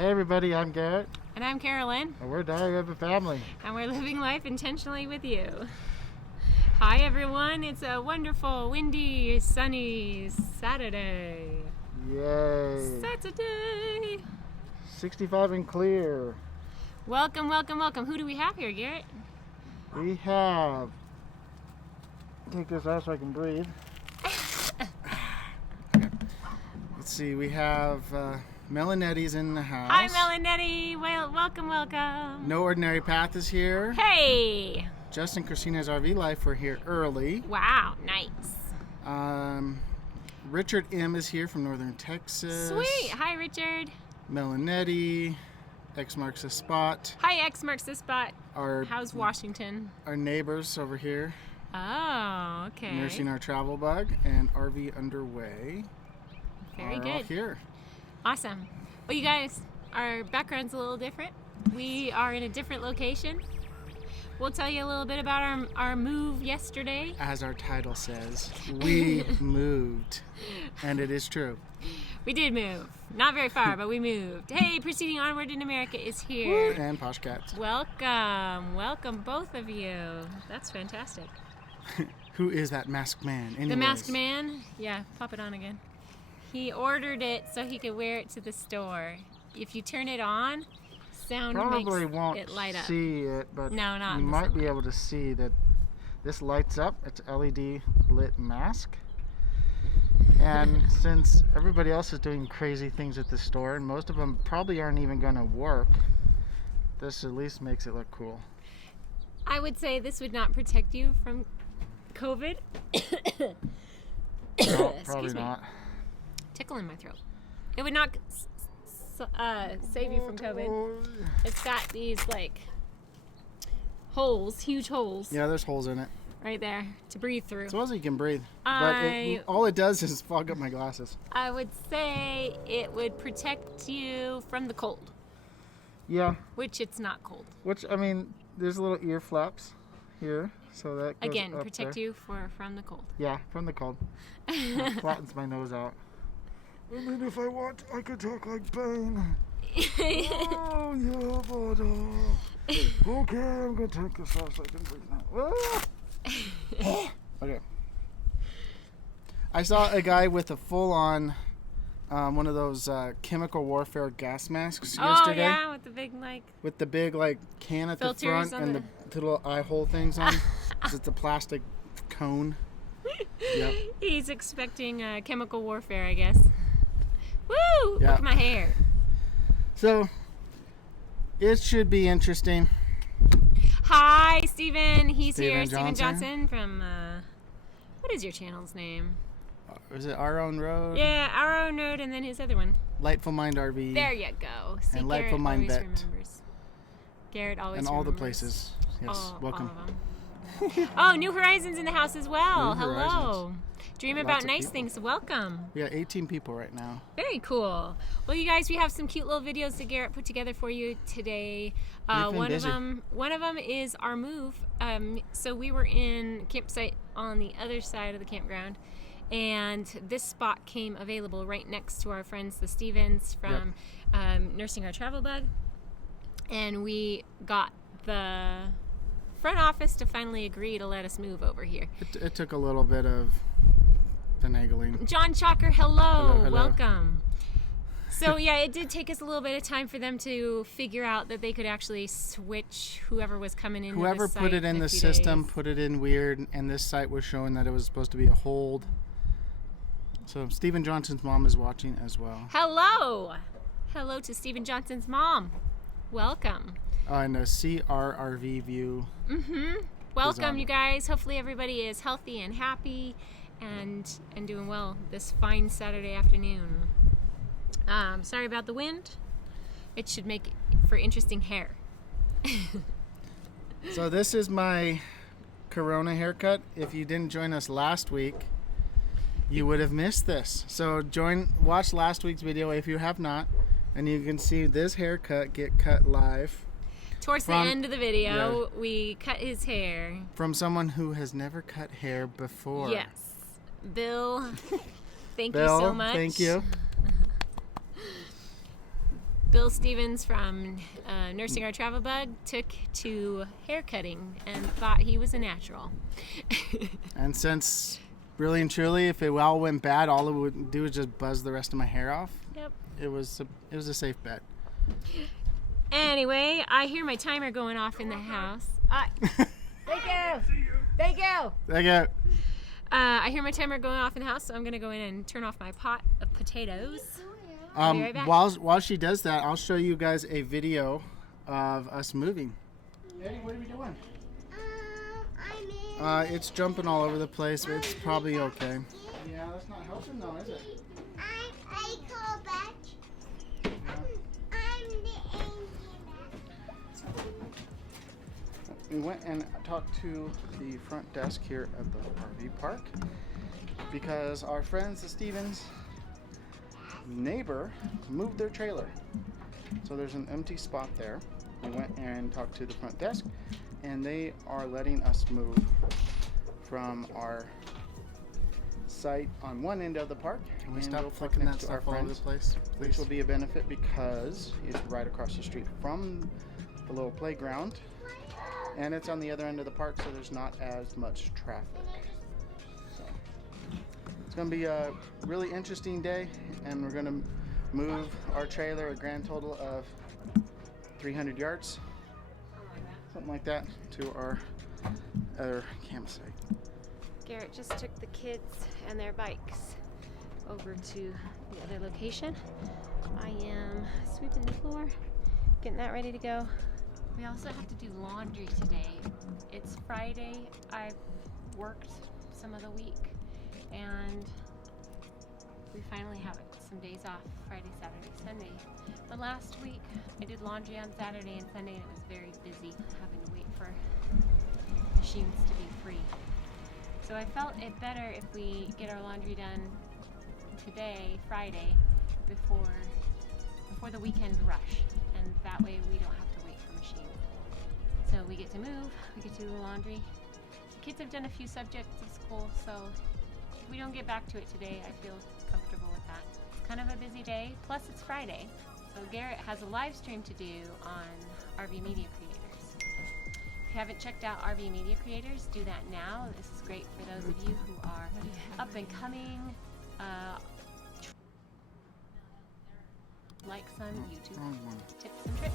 Hey everybody, I'm Garrett. And I'm Carolyn. And we're Diary of a Family. And we're living life intentionally with you. Hi everyone, it's a wonderful, windy, sunny Saturday. Yay. Saturday. 65 and clear. Welcome, welcome, welcome. Who do we have here, Garrett? We have... Take this out so I can breathe. Let's see, we have Melanetti's in the house. Hi Melanetti, well, welcome, welcome. No Ordinary Path is here. Hey! Justin Christina's RV Life, we're here early. Wow, nice. Richard M is here from Northern Texas. Sweet, hi Richard. Melanetti, X marks the spot. Hi, X marks the spot. Our, How's Washington? Our neighbors over here. Oh, okay. Nursing our travel bug and RV underway. Very are good. All here. Awesome. Well, you guys, our background's a little different. We are in a different location. We'll tell you a little bit about our move yesterday. As our title says, we moved. And it is true. We did move. Not very far, but we moved. Hey, Proceeding Onward in America is here. And Posh Cats. Welcome. Welcome, both of you. That's fantastic. Who is that masked man anyways? The masked man? Yeah, pop it on again. He ordered it so he could wear it to the store. If you turn it on, sound Probably makes won't it light up. See it, but no, not you might be able to see that this lights up. It's LED lit mask. And since everybody else is doing crazy things at the store, and most of them probably aren't even going to work, this at least makes it look cool. I would say this would not protect you from COVID. No, probably not. Tickle in my throat. It would not save you from COVID. It's got these like holes, huge holes. Yeah, there's holes in it. Right there to breathe through. It's supposed you can breathe. But all it does is fog up my glasses. I would say it would protect you from the cold. Yeah. Which it's not cold. Which, I mean, there's little ear flaps here. So that goes again, up protect there. you from the cold. Yeah, from the cold. Flattens my nose out. I mean, if I want, I could talk like Bane. Oh, yeah, but okay, I'm gonna take this off so I can breathe now. Okay. I saw a guy with a full-on one of those chemical warfare gas masks yesterday. Oh yeah, with the big with the big can at the front and the little eye hole things on. 'Cause it's a plastic cone. Yep. He's expecting chemical warfare, I guess. Woo! Yep. Look at my hair. So it should be interesting. Hi, Steven. He's here. Steven Johnson from, what is your channel's name? Is it Our Own Road? Yeah, Our Own Road, and then his other one. Lightful Mind RV. There you go. See, and Garrett Lightful Mind always Vet. remembers. Garrett always and remembers. all the places. Yes, welcome. All of them. Oh, New Horizons in the house as well. New Hello. Horizons. Dream Lots about of nice people. things. Welcome. We got 18 people right now. Very cool. Well, you guys, we have some cute little videos that Garrett put together for you today. One of them is our move. So we were in campsite on the other side of the campground, and this spot came available right next to our friends, the Stevens from Nursing Our Travel Bug, and we got the front office to finally agree to let us move over here. It took a little bit of finagling. John Chalker, hello. Hello. Welcome. So yeah, it did take us a little bit of time for them to figure out that they could actually switch whoever was coming in. Whoever put it in the system put it in weird, and this site was showing that it was supposed to be a hold. So Stephen Johnson's mom is watching as well. Hello. Hello to Stephen Johnson's mom. Welcome. And a CRRV view. Welcome, you guys. Hopefully everybody is healthy and happy and doing well this fine Saturday afternoon. Sorry about the wind. It should make for interesting hair. So this is my Corona haircut. If you didn't join us last week, you would have missed this. So watch last week's video if you have not, and you can see this haircut get cut live. Towards the end of the video, we cut his hair. From someone who has never cut hair before. Yes. Bill, thank you so much. Thank you. Bill Stevens from Nursing Our Travel Bug took to hair cutting and thought he was a natural. And since really and truly, if it all went bad, all it would do is just buzz the rest of my hair off. Yep. It was a safe bet. Anyway, I hear my timer going off in the house. Thank you. Thank you. Thank you. I hear my timer going off in the house, so I'm going to go in and turn off my pot of potatoes. I'll be right back. While she does that, I'll show you guys a video of us moving. Eddie, what are we doing? It's jumping all over the place, but it's probably okay. Yeah, that's not helping though, is it? I call back. I'm the angel. We went and talked to the front desk here at the RV park because our friends, the Stevens neighbor, moved their trailer. So there's an empty spot there. We went and talked to the front desk, and they are letting us move from our site on one end of the park. Can we stop flicking that stuff all over the place, please? Which will be a benefit because it's right across the street from the little playground, and it's on the other end of the park, so there's not as much traffic. So it's going to be a really interesting day, and we're going to move our trailer a grand total of 300 yards, something like that, to our other campsite. Garrett just took the kids and their bikes over to the other location. I am sweeping the floor, getting that ready to go. We also have to do laundry today. It's Friday. I've worked some of the week, and we finally have some days off, Friday, Saturday, Sunday. But last week I did laundry on Saturday and Sunday, and it was very busy having to wait for machines to be free. So I felt it better if we get our laundry done today, Friday, before the weekend rush, and that way we don't have to wait for machines. So we get to move, we get to do the laundry. The kids have done a few subjects of school, so if we don't get back to it today, I feel comfortable with that. It's kind of a busy day, plus it's Friday. So Garrett has a live stream to do on RV Media Creators. If you haven't checked out RV Media Creators, do that now. This is great for those of you who are up and coming, like some YouTube tips and tricks.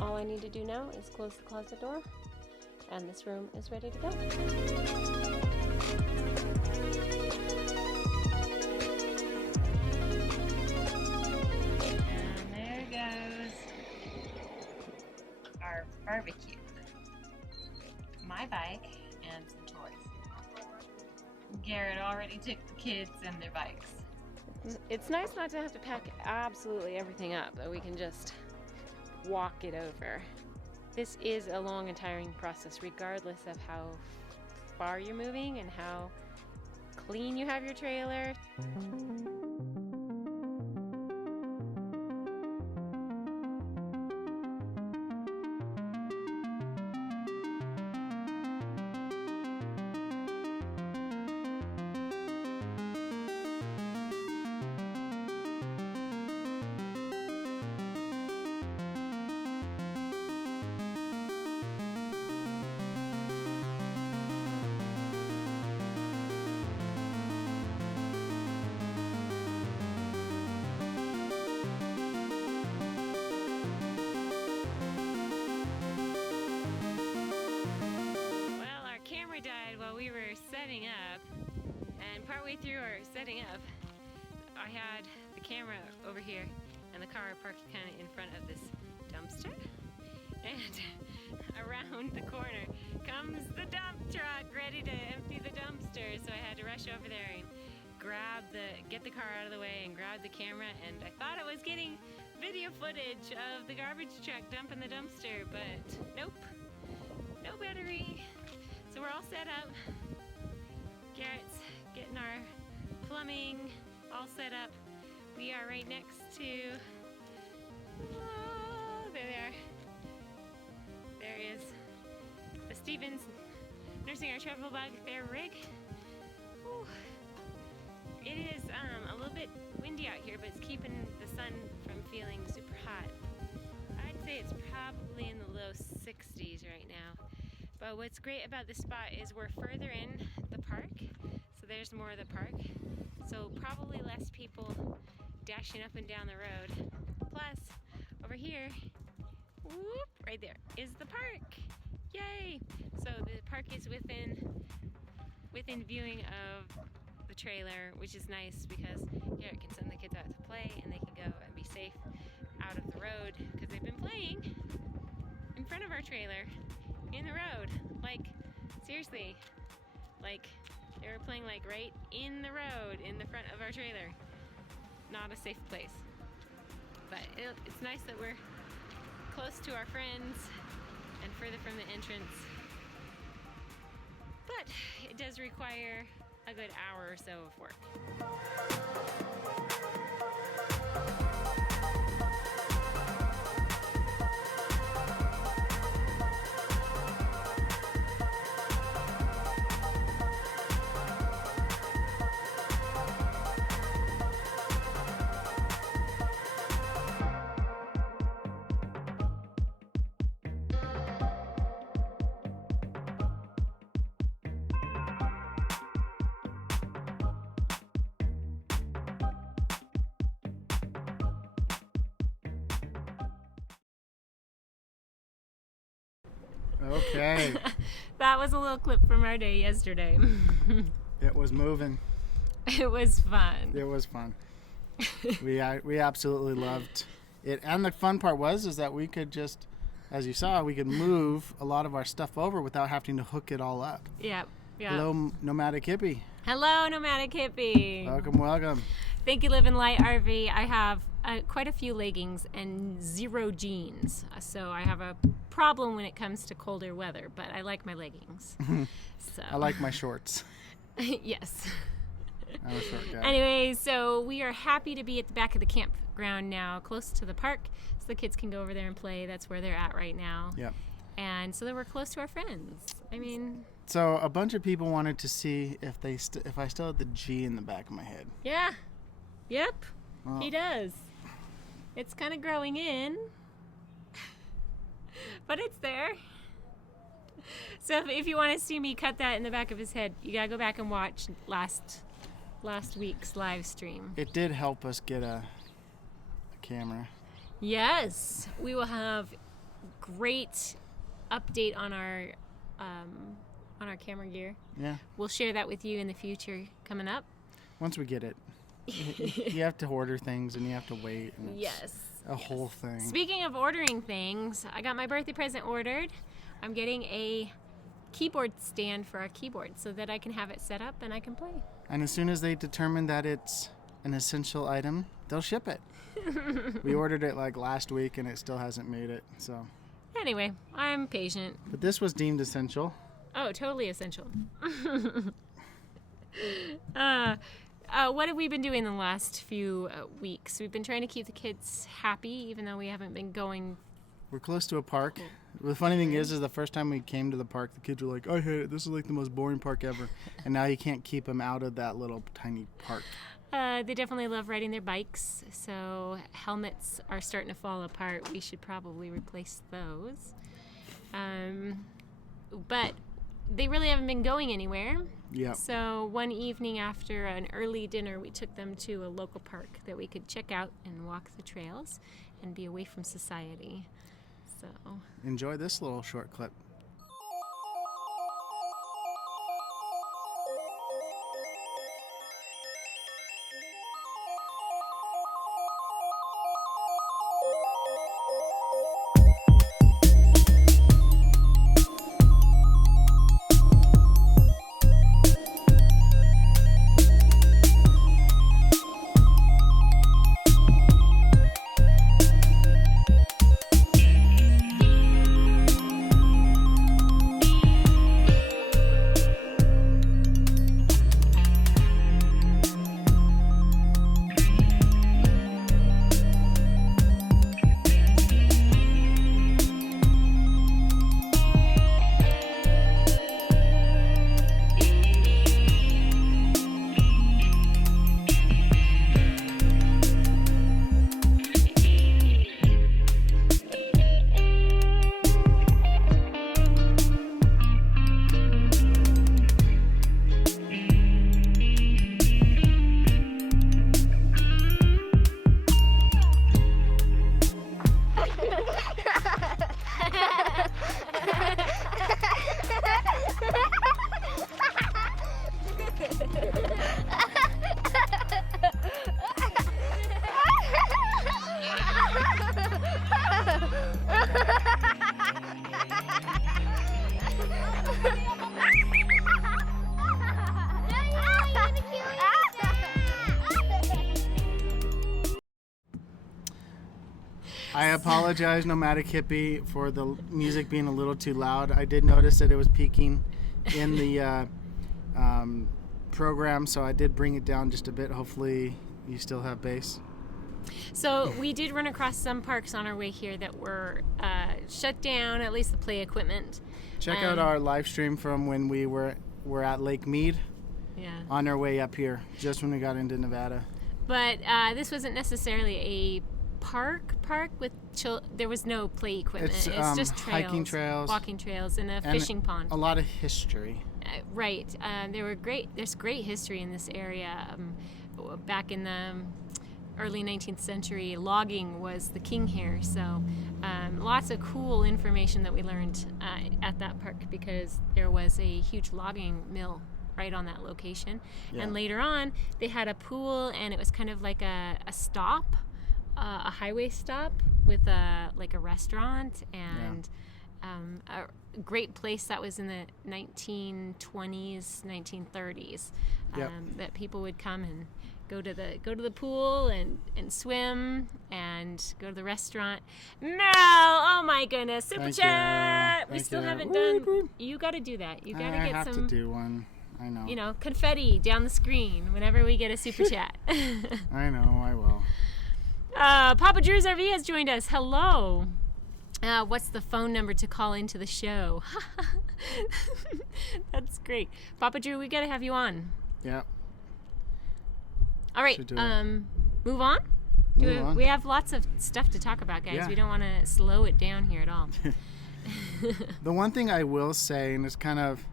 All I need to do now is close the closet door, and this room is ready to go. And there goes our barbecue. My bike and some toys. Garrett already took the kids and their bikes. It's nice not to have to pack absolutely everything up, that we can just walk it over. This is a long and tiring process, regardless of how far you're moving and how clean you have your trailer. Died while we were setting up, and partway through our setting up, I had the camera over here and the car parked kind of in front of this dumpster, and around the corner comes the dump truck ready to empty the dumpster. So I had to rush over there and get the car out of the way and grab the camera, and I thought I was getting video footage of the garbage truck dumping the dumpster, but nope, no battery. So we're all set up. Garrett's getting our plumbing all set up. We are right next to, oh, there they are. There is the Stevens nursing our travel bug, their rig. Whew. It is a little bit windy out here, but it's keeping the sun from feeling super hot. I'd say it's probably in the low 60s right now. But what's great about this spot is we're further in the park, so there's more of the park. So probably less people dashing up and down the road. Plus, over here, whoop, right there is the park. Yay! So the park is within viewing of the trailer, which is nice because Garrett can send the kids out to play and they can go and be safe out of the road because they've been playing in front of our trailer in the road. Like, seriously, like they were playing like right in the road in the front of our trailer. Not a safe place. But it's nice that we're close to our friends and further from the entrance. But it does require a good hour or so of work. Okay. That was a little clip from our day yesterday. It was moving. It was fun. It was fun. We absolutely loved it. And the fun part is that we could just, as you saw, we could move a lot of our stuff over without having to hook it all up. Yep. Yeah. Hello, Nomadic Hippie. Hello, Nomadic Hippie. Welcome, welcome. Thank you, Live in Light RV. I have quite a few leggings and 0 jeans, so I have a problem when it comes to colder weather, but I like my leggings. So I like my shorts. Yes. I'm a short guy. Anyway, so we are happy to be at the back of the campground now, close to the park, so the kids can go over there and play. That's where they're at right now. Yep. And so that we're close to our friends. I mean... So a bunch of people wanted to see if I still had the G in the back of my head. Yeah. Yep. Well, He does. It's kind of growing in, but it's there. So if you want to see me cut that in the back of his head, you gotta go back and watch last week's live stream. It did help us get a camera. Yes, we will have great update on our camera gear. Yeah. We'll share that with you in the future coming up. Once we get it. You have to order things and you have to wait. And it's Yes. a whole thing. Speaking of ordering things, I got my birthday present ordered. I'm getting a keyboard stand for our keyboard so that I can have it set up and I can play. And as soon as they determine that it's an essential item, they'll ship it. We ordered it like last week and it still hasn't made it. So. Anyway, I'm patient. But this was deemed essential. Oh, totally essential. What have we been doing the last few weeks? We've been trying to keep the kids happy, even though we haven't been going. We're close to a park. The funny thing is the first time we came to the park, the kids were like, I hate it. This is like the most boring park ever. And now you can't keep them out of that little tiny park. They definitely love riding their bikes, so helmets are starting to fall apart. We should probably replace those. But they really haven't been going anywhere. Yeah. So one evening after an early dinner, we took them to a local park that we could check out and walk the trails and be away from society. So Enjoy this little short clip. I apologize, Nomadic Hippie, for the music being a little too loud. I did notice that it was peaking in the program, so I did bring it down just a bit. Hopefully you still have bass. So we did run across some parks on our way here that were shut down, at least the play equipment. Check out our live stream from when we were at Lake Mead. Yeah. On our way up here, just when we got into Nevada. But this wasn't necessarily a park with there was no play equipment. It's just trails, hiking trails, walking trails, and a fishing pond. A lot of history. Right. There's great history in this area. Back in the early 19th century, logging was the king here. So lots of cool information that we learned at that park because there was a huge logging mill right on that location. Yeah. And later on, they had a pool, and it was kind of like a stop, a highway stop with a restaurant and a great place that was in the 1920s, 1930s. That people would come and go to the pool and swim and go to the restaurant. No, oh my goodness, super chat. We still haven't done. You got to do that. You got to get some. I have to do one. I know. You know, confetti down the screen whenever we get a super chat. I know, I will. Papa Drew's RV has joined us. Hello. What's the phone number to call into the show? That's great. Papa Drew, we got to have you on. Yeah. All right. Move on? We have lots of stuff to talk about, guys. Yeah. We don't want to slow it down here at all. The one thing I will say, and it's kind of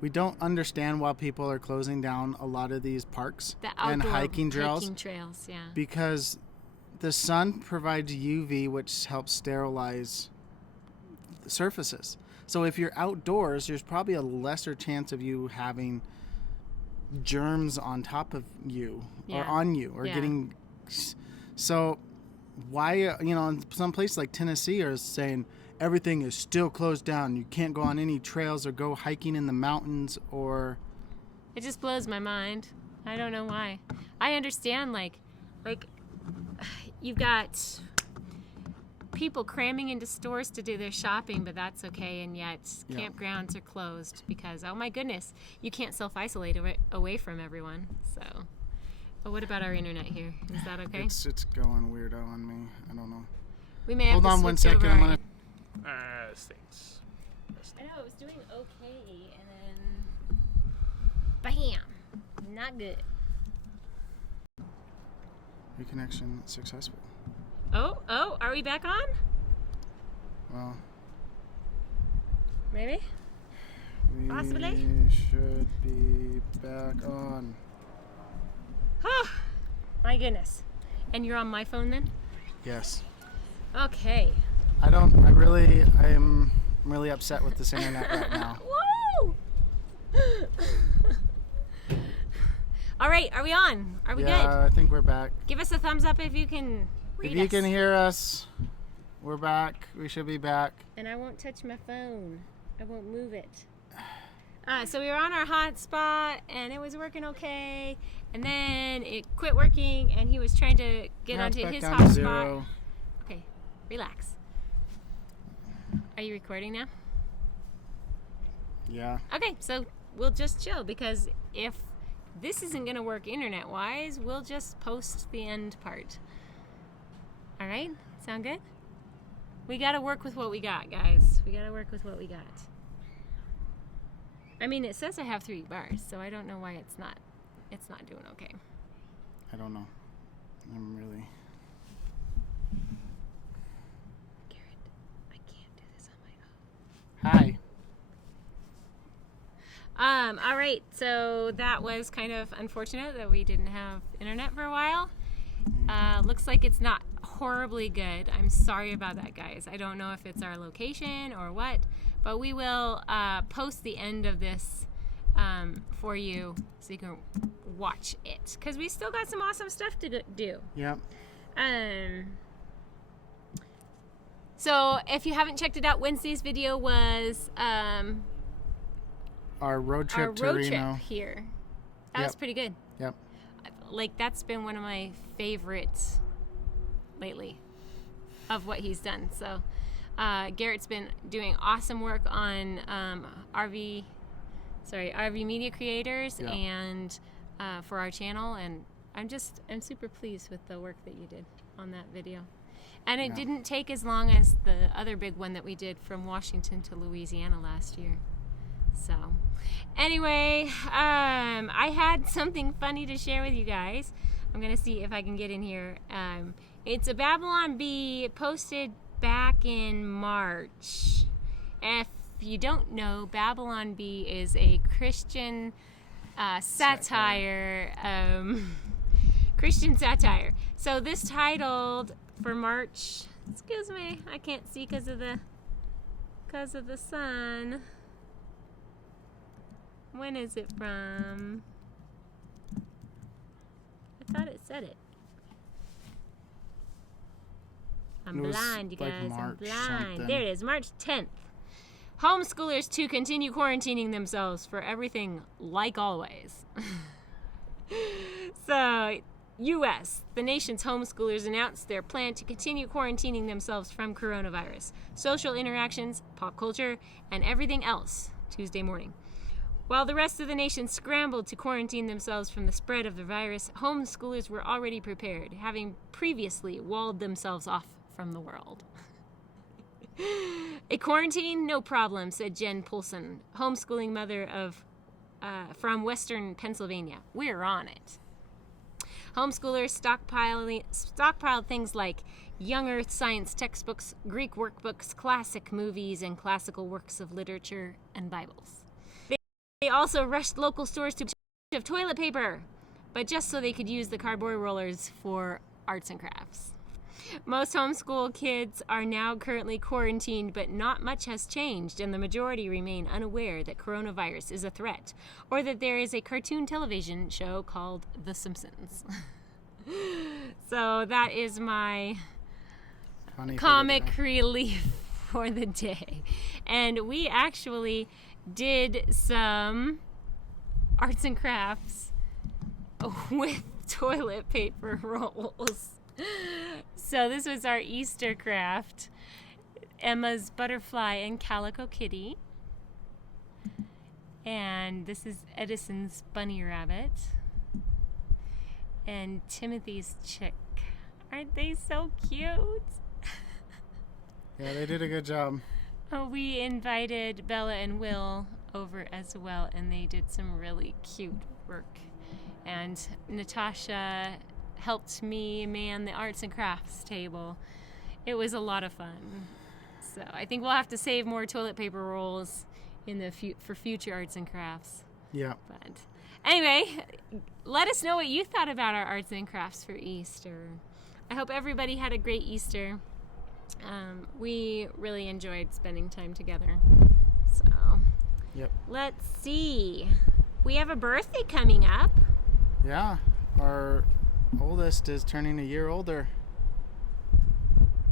we don't understand why people are closing down a lot of these parks and hiking trails. Yeah. Because the sun provides UV, which helps sterilize the surfaces. So if you're outdoors, there's probably a lesser chance of you having germs on top of you or on you or getting. So why, in some place like Tennessee are saying everything is still closed down. You can't go on any trails or go hiking in the mountains or. It just blows my mind. I don't know why. I understand, like you've got people cramming into stores to do their shopping, but that's okay. And yet campgrounds are closed because, oh my goodness, you can't self-isolate away from everyone. So, but what about our internet here? Is that okay? It's going weirdo on me. I don't know. We may have Hold to on switch 1 second. I'm gonna. Thanks. I know it was doing okay, and then bam, not good. Reconnection successful. Oh, are we back on? Well, maybe. Possibly. We should be back on. Oh, my goodness. And you're on my phone then? Yes. Okay. I'm really upset with this internet right now. Woo! All right, are we on? Are we good? Yeah, I think we're back. Give us a thumbs up if you can read If you can hear us, we're back. We should be back. And I won't touch my phone. I won't move it. So we were on our hotspot, and it was working okay. And then it quit working, and he was trying to get onto his hotspot. Okay, relax. Are you recording now? Yeah. Okay, so we'll just chill, because if this isn't going to work internet-wise, we'll just post the end part. All right? Sound good? We got to work with what we got, guys. We got to work with what we got. I mean, it says I have 3 bars, so I don't know why it's not doing okay. I don't know. I'm really... Garrett, I can't do this on my own. Hi. All right, so that was kind of unfortunate that we didn't have internet for a while. Looks like it's not horribly good. I'm sorry about that, guys. I don't know if it's our location or what, but we will post the end of this for you so you can watch it, because we still got some awesome stuff to do. Yep. So if you haven't checked it out, Wednesday's video was our road trip to Reno. Here. That was pretty good. Yep. Like, that's been one of my favorite lately of what he's done. So Garrett's been doing awesome work on RV media creators and for our channel, and I'm super pleased with the work that you did on that video. And it didn't take as long as the other big one that we did from Washington to Louisiana last year. So anyway, I had something funny to share with you guys. I'm gonna see if I can get in here. It's a Babylon Bee posted back in March. If you don't know, Babylon Bee is a Christian satire. Christian satire. So this titled for March, excuse me, I can't see because of the sun. When is it from? I thought it said it. I'm blind, you guys. I'm blind. There it is, March 10th. Homeschoolers to continue quarantining themselves for everything like always. So, U.S., the nation's homeschoolers announced their plan to continue quarantining themselves from coronavirus, social interactions, pop culture, and everything else Tuesday morning. While the rest of the nation scrambled to quarantine themselves from the spread of the virus, homeschoolers were already prepared, having previously walled themselves off from the world. A quarantine? No problem, said Jen Poulsen, homeschooling mother from Western Pennsylvania. We're on it. Homeschoolers stockpiled things like young earth science textbooks, Greek workbooks, classic movies, and classical works of literature and Bibles. They also rushed local stores to buy of toilet paper, but just so they could use the cardboard rollers for arts and crafts. Most homeschool kids are now currently quarantined, but not much has changed, and the majority remain unaware that coronavirus is a threat, or that there is a cartoon television show called The Simpsons. So that is my comic relief for the day. And we actually did some arts and crafts with toilet paper rolls. So this was our Easter craft. Emma's butterfly and calico kitty. And this is Edison's bunny rabbit. And Timothy's chick. Aren't they so cute? Yeah, they did a good job. We invited Bella and Will over as well, and they did some really cute work. And Natasha helped me man the arts and crafts table. It was a lot of fun. So I think we'll have to save more toilet paper rolls in the for future arts and crafts. Yeah. But anyway, let us know what you thought about our arts and crafts for Easter. I hope everybody had a great Easter. We really enjoyed spending time together. So, yep. Let's see. We have a birthday coming up. Yeah, our oldest is turning a year older.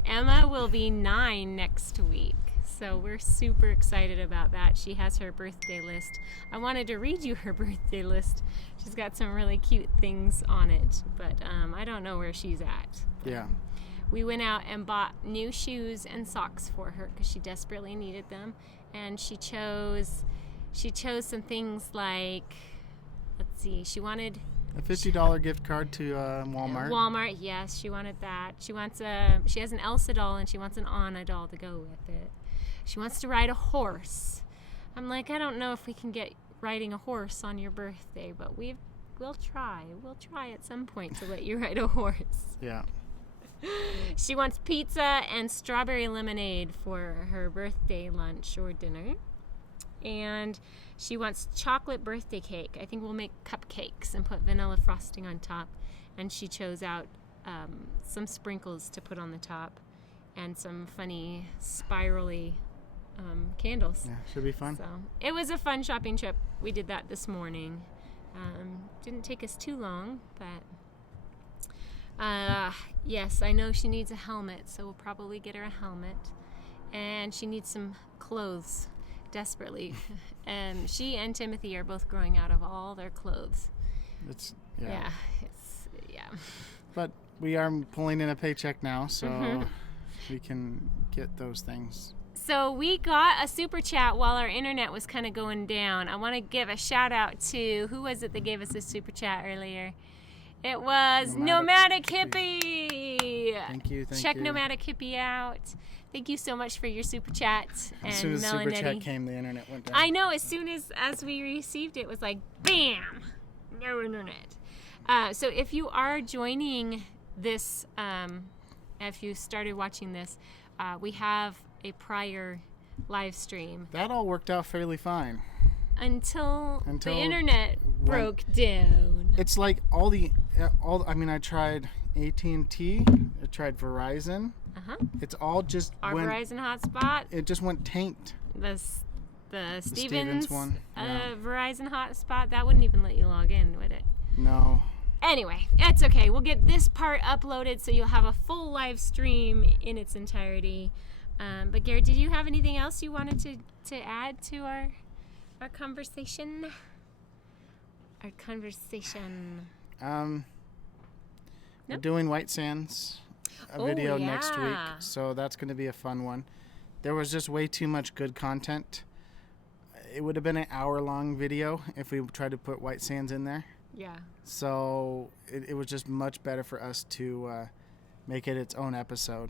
Emma will be 9 next week, so we're super excited about that. She has her birthday list. I wanted to read you her birthday list. She's got some really cute things on it, but I don't know where she's at. Yeah. We went out and bought new shoes and socks for her because she desperately needed them, and she chose some things like, let's see, she wanted a $50 gift card to Walmart. Walmart, yes, she wanted that. She has an Elsa doll and she wants an Anna doll to go with it. She wants to ride a horse. I'm like, I don't know if we can get riding a horse on your birthday, but we'll try. We'll try at some point to let you ride a horse. Yeah. She wants pizza and strawberry lemonade for her birthday lunch or dinner. And she wants chocolate birthday cake. I think we'll make cupcakes and put vanilla frosting on top. And she chose out some sprinkles to put on the top and some funny spirally candles. Yeah, should be fun. So it was a fun shopping trip. We did that this morning. Didn't take us too long, but yes, I know she needs a helmet, so we'll probably get her a helmet. And she needs some clothes desperately. She and Timothy are both growing out of all their clothes. It's yeah. But we are pulling in a paycheck now, so we can get those things. So we got a super chat while our internet was kind of going down. I want to give a shout out to, who was it that gave us a super chat earlier? It was Nomadic Hippie. Thank you. Check Nomadic Hippie out. Thank you so much for your super chat. As soon as the super chat came, the internet went down. I know. As soon as we received it, it was like, bam, no internet. So if you are joining this, if you started watching this, we have a prior live stream. That all worked out fairly fine. Until the internet broke down. It's like I mean, I tried AT&T, I tried Verizon. It's all just our Verizon hotspot. It just went tanked. The Stevens one. Verizon hotspot, that wouldn't even let you log in, would it? No. Anyway, it's okay. We'll get this part uploaded so you'll have a full live stream in its entirety. But Garrett, did you have anything else you wanted to add to our conversation? Our conversation. We're doing White Sands, a video next week, so that's going to be a fun one. There was just way too much good content. It would have been an hour-long video if we tried to put White Sands in there. Yeah. So it was just much better for us to make it its own episode.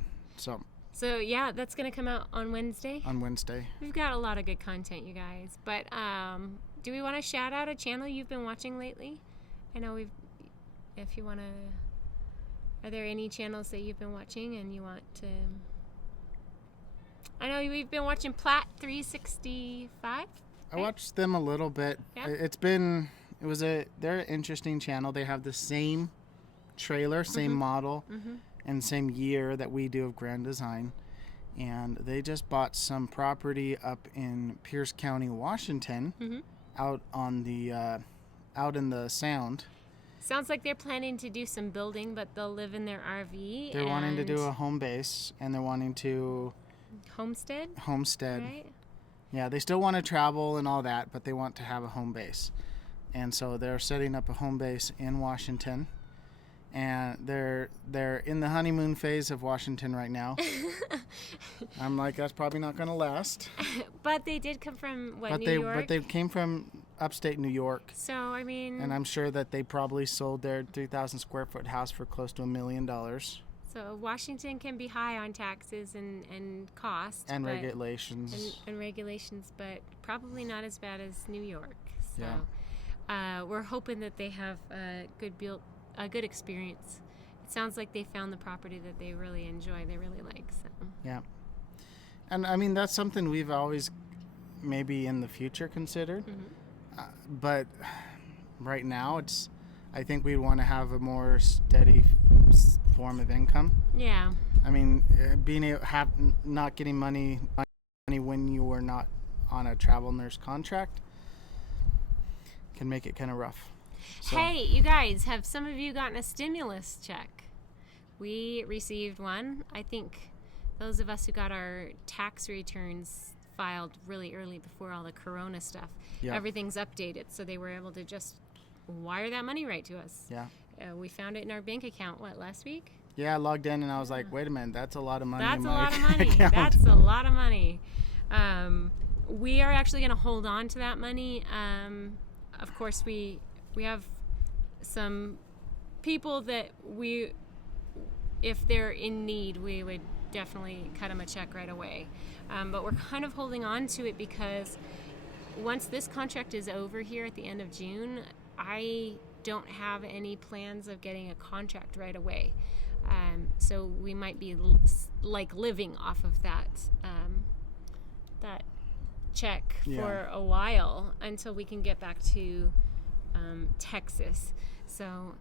So yeah, that's going to come out on Wednesday? On Wednesday. We've got a lot of good content, you guys. But do we want to shout out a channel you've been watching lately? I know if you want to, are there any channels that you've been watching and you want to? I know we've been watching Plat 365. Right? I watched them a little bit. Yeah. They're an interesting channel. They have the same trailer, same model, and same year that we do of Grand Design. And they just bought some property up in Pierce County, Washington, out in the Sound. Sounds like they're planning to do some building, but they'll live in their RV. They're wanting to do a home base, and they're wanting to homestead. Right? Yeah, they still want to travel and all that, but they want to have a home base. And so they're setting up a home base in Washington. And they're in the honeymoon phase of Washington right now. I'm like, that's probably not going to last. But they did come from, New York? But they came from upstate New York. So, I mean... And I'm sure that they probably sold their 3,000 square foot house for close to $1 million. So Washington can be high on taxes and cost. And regulations. And regulations, but probably not as bad as New York. So yeah. We're hoping that they have a good experience. It sounds like they found the property that they really enjoy, they really like. So. Yeah. And I mean, that's something we've always maybe in the future considered. But right now, I think we want to have a more steady form of income. Yeah. I mean, not getting money when you are not on a travel nurse contract can make it kind of rough. So. Hey, you guys, have some of you gotten a stimulus check? We received one. I think those of us who got our tax returns filed really early before all the corona stuff, everything's updated, so they were able to just wire that money right to us. Yeah. We found it in our bank account, last week? Yeah, I logged in and I was like, wait a minute, that's a lot of money. That's a lot of money. That's a lot of money. We are actually going to hold on to that money. Of course, we have some people that if they're in need, we would definitely cut them a check right away. But we're kind of holding on to it because once this contract is over here at the end of June, I don't have any plans of getting a contract right away. So we might be living off of that check for a while until we can get back to Texas. So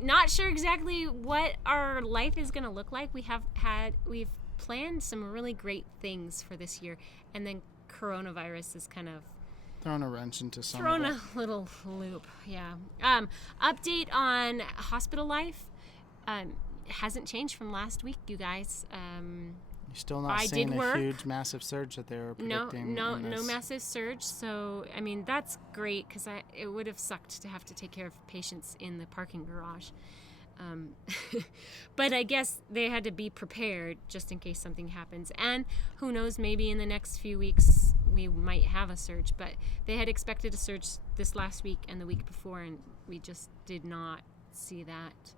not sure exactly what our life is going to look like. We've planned some really great things for this year, and then coronavirus is kind of thrown a wrench into some thrown a little loop. Yeah. Update on hospital life hasn't changed from last week, you guys. You're still not seeing a huge, massive surge that they were predicting. No massive surge. So, I mean, that's great because it would have sucked to have to take care of patients in the parking garage. But I guess they had to be prepared just in case something happens. And who knows, maybe in the next few weeks we might have a surge. But they had expected a surge this last week and the week before, and we just did not see that.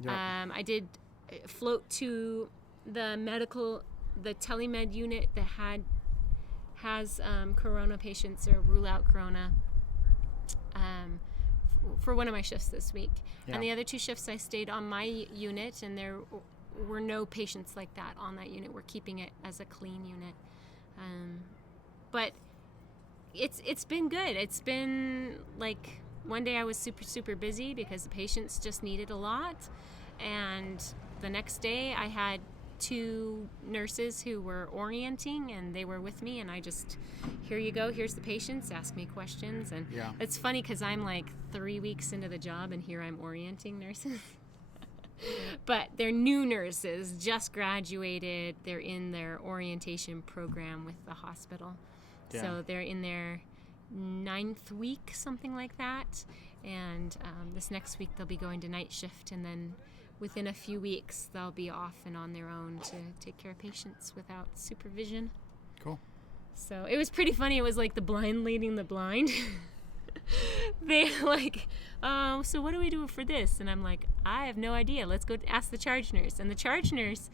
Yep. I did float to the telemed unit that has corona patients, or rule out corona, for one of my shifts this week. Yeah. And the other 2 shifts I stayed on my unit, and there were no patients like that on that unit. We're keeping it as a clean unit. But it's been good. It's been like, one day I was super, super busy because the patients just needed a lot. And the next day I had 2 nurses who were orienting, and they were with me, and I just, here you go, here's the patients, ask me questions. And Yeah. it's funny because I'm like 3 weeks into the job, and here I'm orienting nurses. But they're new nurses, just graduated. They're in their orientation program with the hospital. Yeah. So they're in their 9th week, something like that. And this next week they'll be going to night shift, and then within a few weeks they'll be off and on their own to take care of patients without supervision. Cool. So it was pretty funny. It was like the blind leading the blind. They're like, so what do we do for this? And I'm like, I have no idea. Let's go ask the charge nurse. And the charge nurse,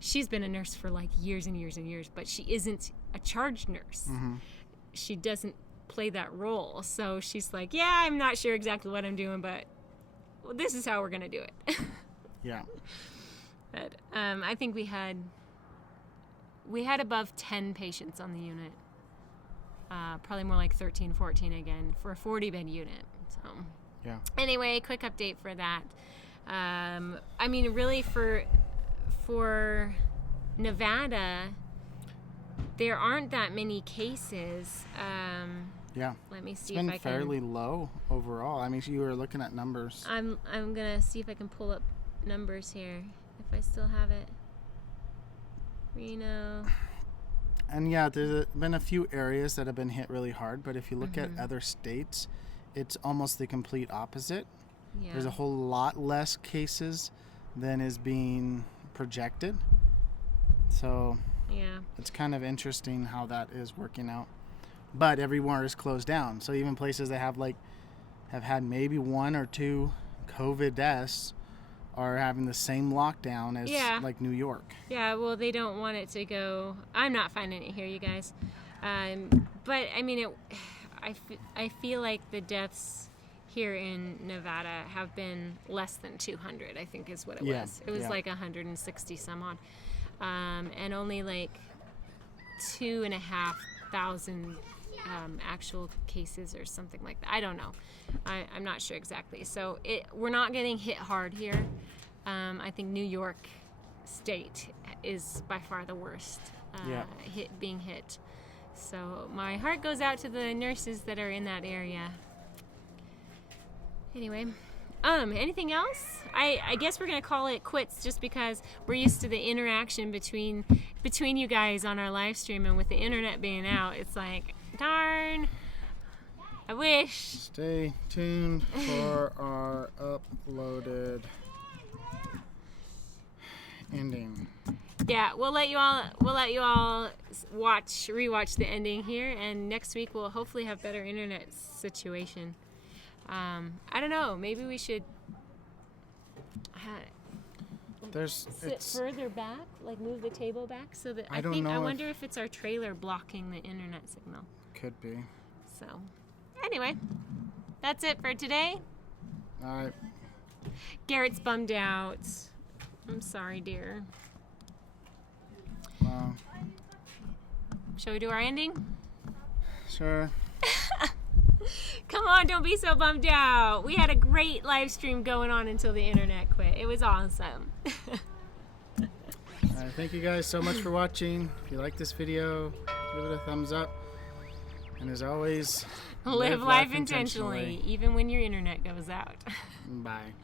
she's been a nurse for like years and years and years, but she isn't a charge nurse. Mm-hmm. She doesn't play that role. So she's like, yeah, I'm not sure exactly what I'm doing, but this is how we're going to do it. Yeah. But I think we had above 10 patients on the unit. Probably more like 13, 14 again for a 40-bed unit. So Yeah. anyway, quick update for that. I mean, really for Nevada, there aren't that many cases. Yeah. Let me It's see been if I fairly can. low overall. I mean, you were looking at numbers. I'm gonna see if I can pull up numbers here, if I still have it. Reno. And yeah, there's been a few areas that have been hit really hard, but if you look at Mm-hmm. other states, it's almost the complete opposite. Yeah. There's a whole lot less cases than is being projected. So Yeah. it's kind of interesting how that is working out. But everywhere is closed down. So even places that have had maybe 1 or 2 COVID deaths are having the same lockdown as Yeah. like New York. Yeah, well, they don't want it to go. I'm not finding it here, you guys. But I mean, I feel like the deaths here in Nevada have been less than 200, I think is what it Yeah, was. It was yeah. like 160 some odd. And only like 2,500 actual cases or something like that. I don't know. I'm not sure exactly. So we're not getting hit hard here. I think New York State is by far the worst Yeah. being hit. So my heart goes out to the nurses that are in that area. Anyway, anything else? I guess we're gonna call it quits just because we're used to the interaction between you guys on our live stream, and with the internet being out, it's like, darn, I wish. Stay tuned for our uploaded ending. Yeah, we'll let you all rewatch the ending here, and next week we'll hopefully have better internet situation. I don't know. Maybe we should sit further back, like move the table back, so that I wonder if it's our trailer blocking the internet signal. Could be. So, anyway, that's it for today. All right. Garrett's bummed out. I'm sorry, dear. Well, Shall we do our ending? sure. Come on, don't be so bummed out. We had a great live stream going on until the internet quit. It was awesome. All right, thank you guys so much for watching. If you like this video, give it a thumbs up. And as always, Live life intentionally, even when your internet goes out. Bye.